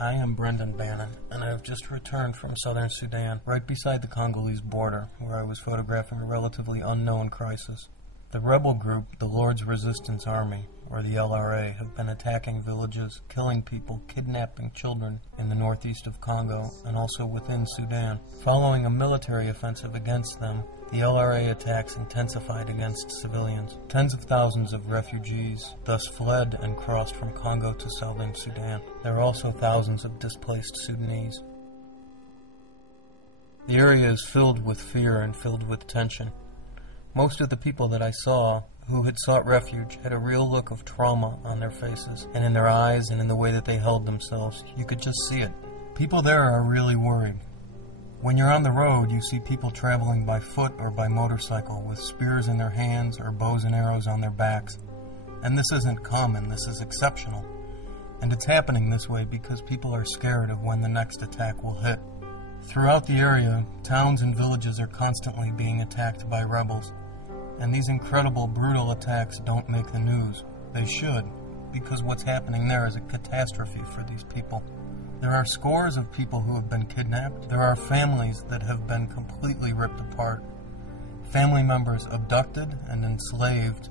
I am Brendan Bannon, and I have just returned from Southern Sudan, right beside the Congolese border, where I was photographing a relatively unknown crisis. The rebel group, the Lord's Resistance Army, or the LRA, have been attacking villages, killing people, kidnapping children in the northeast of Congo, and also within Sudan. Following a military offensive against them, the LRA attacks intensified against civilians. Tens of thousands of refugees thus fled and crossed from Congo to Southern Sudan. There are also thousands of displaced Sudanese. The area is filled with fear and filled with tension. Most of the people that I saw who had sought refuge had a real look of trauma on their faces, and in their eyes and in the way that they held themselves. You could just see it. People there are really worried. When you're on the road, you see people traveling by foot or by motorcycle with spears in their hands or bows and arrows on their backs. And this isn't common, this is exceptional. And it's happening this way because people are scared of when the next attack will hit. Throughout the area, towns and villages are constantly being attacked by rebels. And these incredible, brutal attacks don't make the news. They should, because what's happening there is a catastrophe for these people. There are scores of people who have been kidnapped. There are families that have been completely ripped apart. Family members abducted and enslaved.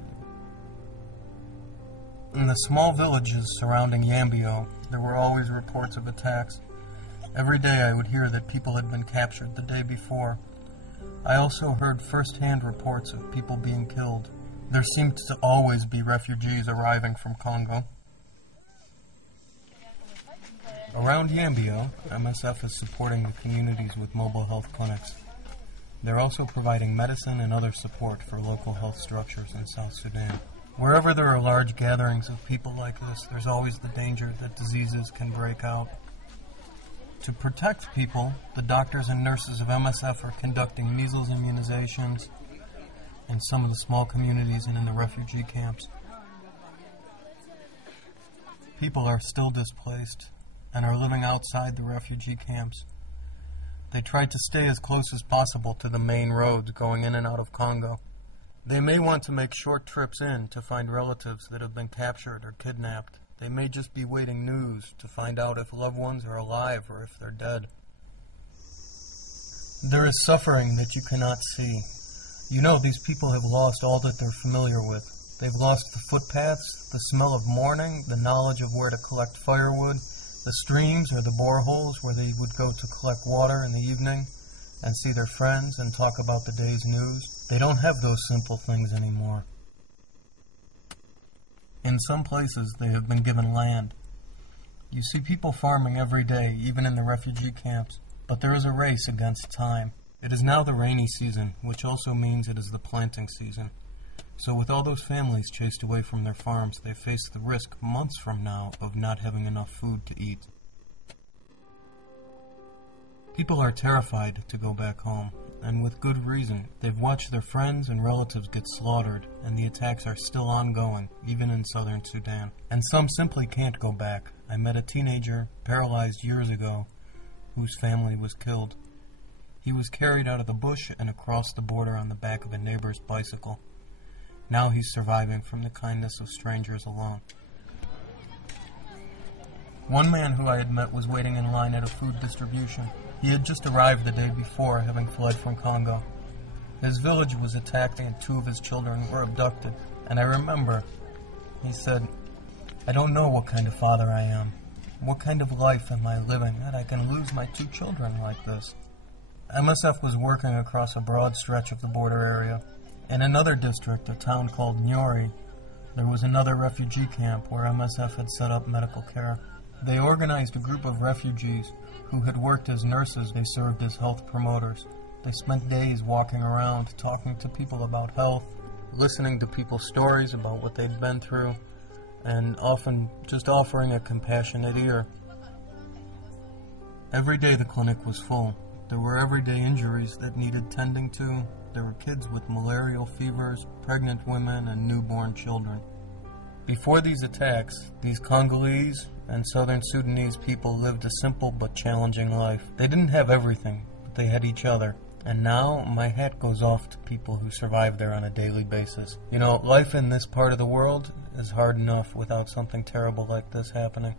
In the small villages surrounding Yambio, there were always reports of attacks. Every day I would hear that people had been captured the day before. I also heard first-hand reports of people being killed. There seemed to always be refugees arriving from Congo. Around Yambio, MSF is supporting the communities with mobile health clinics. They're also providing medicine and other support for local health structures in South Sudan. Wherever there are large gatherings of people like this, there's always the danger that diseases can break out. To protect people, the doctors and nurses of MSF are conducting measles immunizations in some of the small communities and in the refugee camps. People are still displaced and are living outside the refugee camps. They try to stay as close as possible to the main roads going in and out of Congo. They may want to make short trips in to find relatives that have been captured or kidnapped. They may just be waiting news to find out if loved ones are alive or if they're dead. There is suffering that you cannot see. You know, these people have lost all that they're familiar with. They've lost the footpaths, the smell of morning, the knowledge of where to collect firewood, the streams or the boreholes where they would go to collect water in the evening and see their friends and talk about the day's news. They don't have those simple things anymore. In some places, they have been given land. You see people farming every day, even in the refugee camps, but there is a race against time. It is now the rainy season, which also means it is the planting season. So with all those families chased away from their farms, they face the risk months from now of not having enough food to eat. People are terrified to go back home, and with good reason. They've watched their friends and relatives get slaughtered, and the attacks are still ongoing, even in Southern Sudan. And some simply can't go back. I met a teenager, paralyzed years ago, whose family was killed. He was carried out of the bush and across the border on the back of a neighbor's bicycle. Now he's surviving from the kindness of strangers alone. One man who I had met was waiting in line at a food distribution. He had just arrived the day before, having fled from Congo. His village was attacked and 2 of his children were abducted. And I remember, he said, "I don't know what kind of father I am. What kind of life am I living that I can lose my 2 children like this?" MSF was working across a broad stretch of the border area. In another district, a town called Nyori, there was another refugee camp where MSF had set up medical care. They organized a group of refugees who had worked as nurses. They served as health promoters. They spent days walking around, talking to people about health, listening to people's stories about what they'd been through, and often just offering a compassionate ear. Every day the clinic was full. There were everyday injuries that needed tending to. There were kids with malarial fevers, pregnant women, and newborn children. Before these attacks, these Congolese and Southern Sudanese people lived a simple but challenging life. They didn't have everything, but they had each other. And now, my hat goes off to people who survive there on a daily basis. You know, life in this part of the world is hard enough without something terrible like this happening.